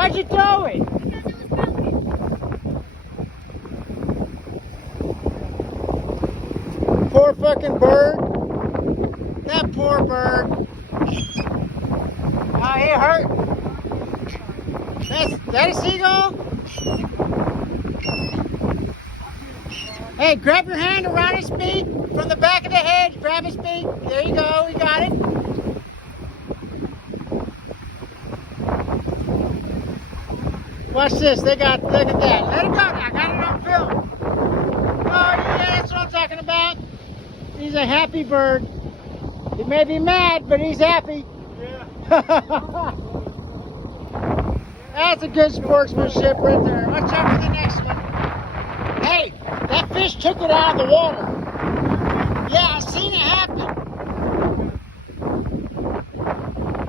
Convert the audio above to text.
Why'd you throw it? Because it was broken. Poor fucking bird. That poor bird. Oh, he hurt. That a seagull? Hey, grab your hand around his beak. From the back of the head, grab his beak. There you go, you got it. Watch this, look at that. Let it go, I got it on film. Oh yeah, that's what I'm talking about. He's a happy bird. He may be mad, but he's happy. Yeah. That's a good sportsmanship right there. Watch out for the next one. Hey, that fish took it out of the water. Yeah, I seen it happen.